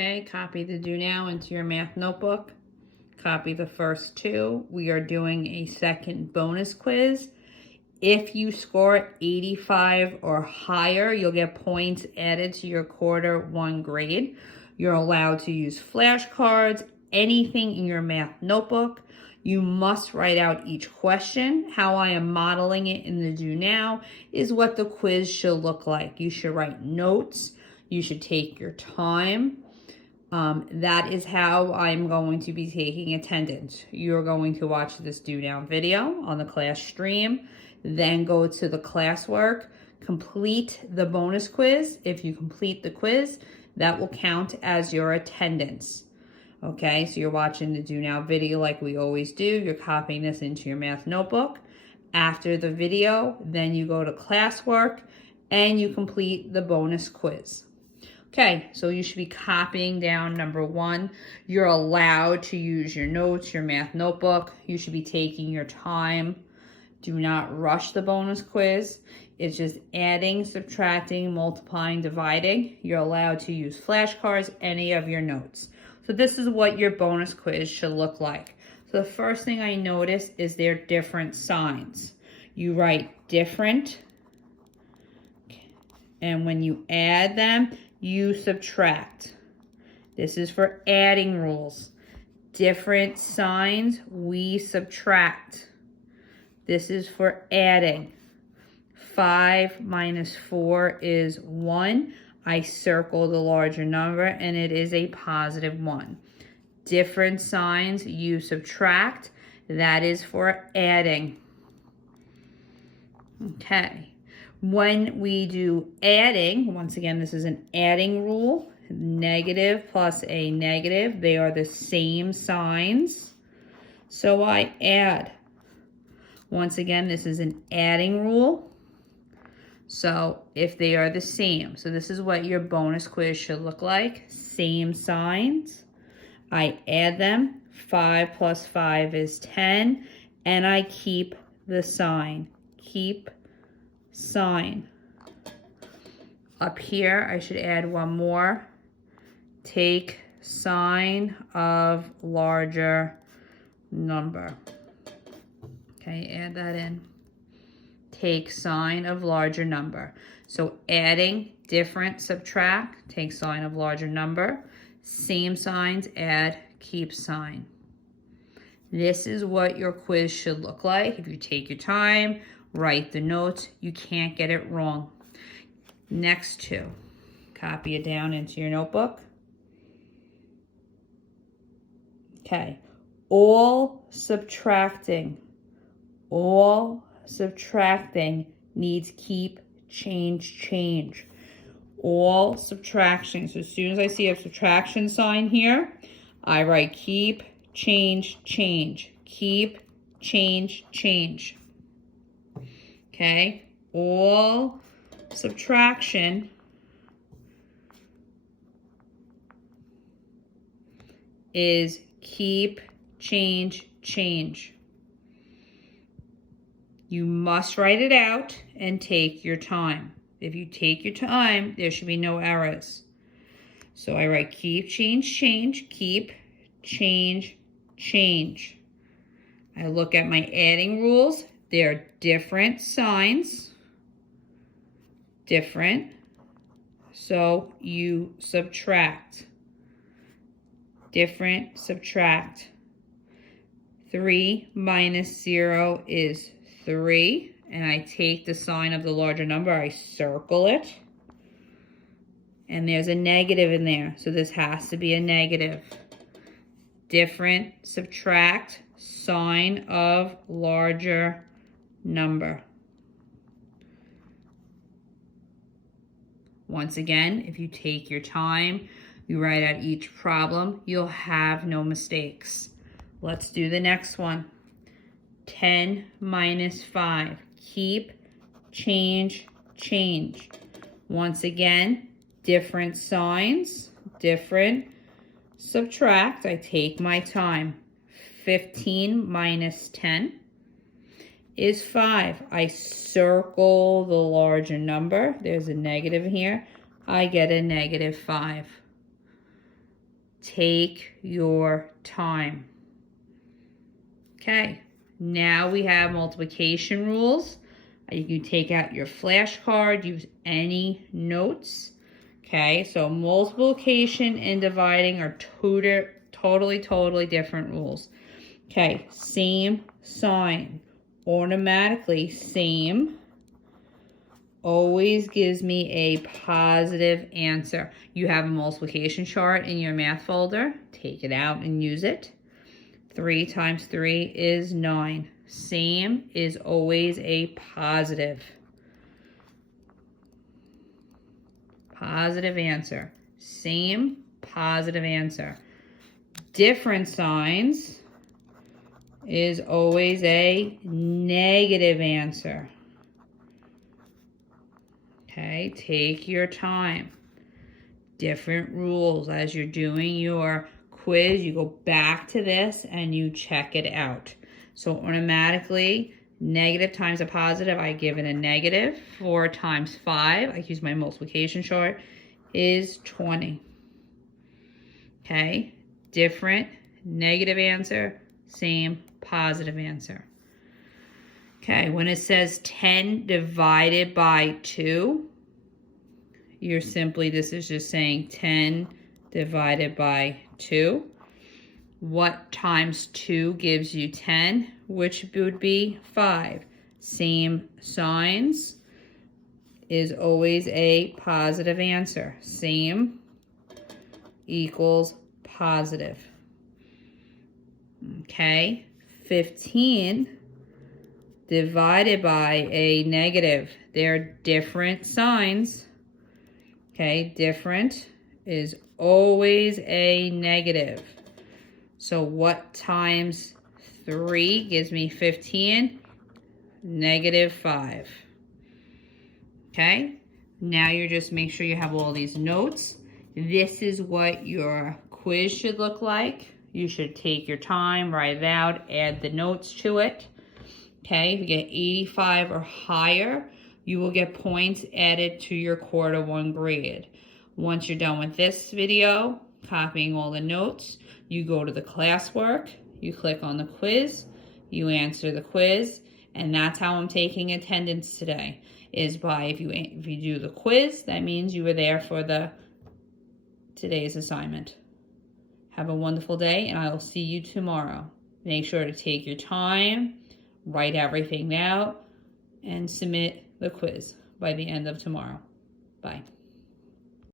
Okay, copy the do now into your math notebook. Copy the first two. We are doing a second bonus quiz. If you score 85 or higher, you'll get points added to your quarter one grade. You're allowed to use flashcards, anything in your math notebook. You must write out each question. How I am modeling it in the do now is what the quiz should look like. You should write notes. You should take your time. That is how I'm going to be taking attendance. You're going to watch this do now video on the class stream, then go to the classwork, complete the bonus quiz. If you complete the quiz, that will count as your attendance. Okay, so you're watching the do now video like we always do. You're copying this into your math notebook. After the video, then you go to classwork and you complete the bonus quiz. Okay, so you should be copying down number one. You're allowed to use your notes, your math notebook. You should be taking your time. Do not rush the bonus quiz. It's just adding, subtracting, multiplying, dividing. You're allowed to use flashcards, any of your notes. So this is what your bonus quiz should look like. So the first thing I notice is their different signs. You write different, and when you add them, you subtract. This is for adding rules. Different signs, we subtract. This is for adding. 5 minus 4 is 1. I circle the larger number and it is a positive 1. Different signs, you subtract. That is for adding. Okay. When we do adding, once again, this is an adding rule. Negative plus a negative, they are the same signs. So I add. Once again, this is an adding rule. So if they are the same, so this is what your bonus quiz should look like. Same signs. I add them. 5 plus 5 is 10. And I keep the sign. Keep sign. Up here, I should add one more. Take sign of larger number. Okay, add that in. Take sign of larger number. So adding, different, subtract, take sign of larger number. Same signs, add, keep sign. This is what your quiz should look like. If you take your time, write the notes, you can't get it wrong. Next two, copy it down into your notebook. Okay, all subtracting needs keep, change. All subtraction. So as soon as I see a subtraction sign here, I write keep, change. Keep, change. Okay, all subtraction is keep, change. You must write it out and take your time. If you take your time, there should be no errors. So I write keep, change, keep, change. I look at my adding rules. They're different signs. Different. So you subtract. Different, subtract. 3 minus 0 is 3. And I take the sign of the larger number. I circle it. And there's a negative in there. So this has to be a negative. Different, subtract, sign of larger number. Once again, if you take your time, you write out each problem, you'll have no mistakes. Let's do the next one. 10 minus 5. Keep, change. Once again, different signs, different, subtract. I take my time. 15 minus 10 is 5. I circle the larger number. There's a negative here. I get a negative 5. Take your time. Okay, now we have multiplication rules. You can take out your flashcard, use any notes. Okay, so multiplication and dividing are totally different rules. Okay, same sign. Automatically, same always gives me a positive answer. You have a multiplication chart in your math folder. Take it out and use it. 3 times 3 is 9. Same is always a positive. Positive answer. Same, positive answer. Different signs is always a negative answer. Okay, take your time. Different rules. As you're doing your quiz, you go back to this and you check it out. So automatically, negative times a positive, I give it a negative. 4 times 5, I use my multiplication chart, is 20. Okay, different, negative answer, same, positive answer. Okay, when it says 10 divided by 2, you're simply, this is just saying 10 divided by 2. What times 2 gives you 10, which would be 5. Same signs is always a positive answer. Same equals positive. Okay, 15 divided by a negative. They're different signs. Okay, different is always a negative. So what times 3 gives me 15? Negative 5. Okay, now you're just make sure you have all these notes. This is what your quiz should look like. You should take your time, write it out, add the notes to it. Okay, if you get 85 or higher, you will get points added to your quarter 1 grade. Once you're done with this video, copying all the notes, you go to the classwork, you click on the quiz, you answer the quiz, and that's how I'm taking attendance today, is by if you do the quiz, that means you were there for today's assignment. Have a wonderful day, and I will see you tomorrow. Make sure to take your time, write everything out, and submit the quiz by the end of tomorrow. Bye.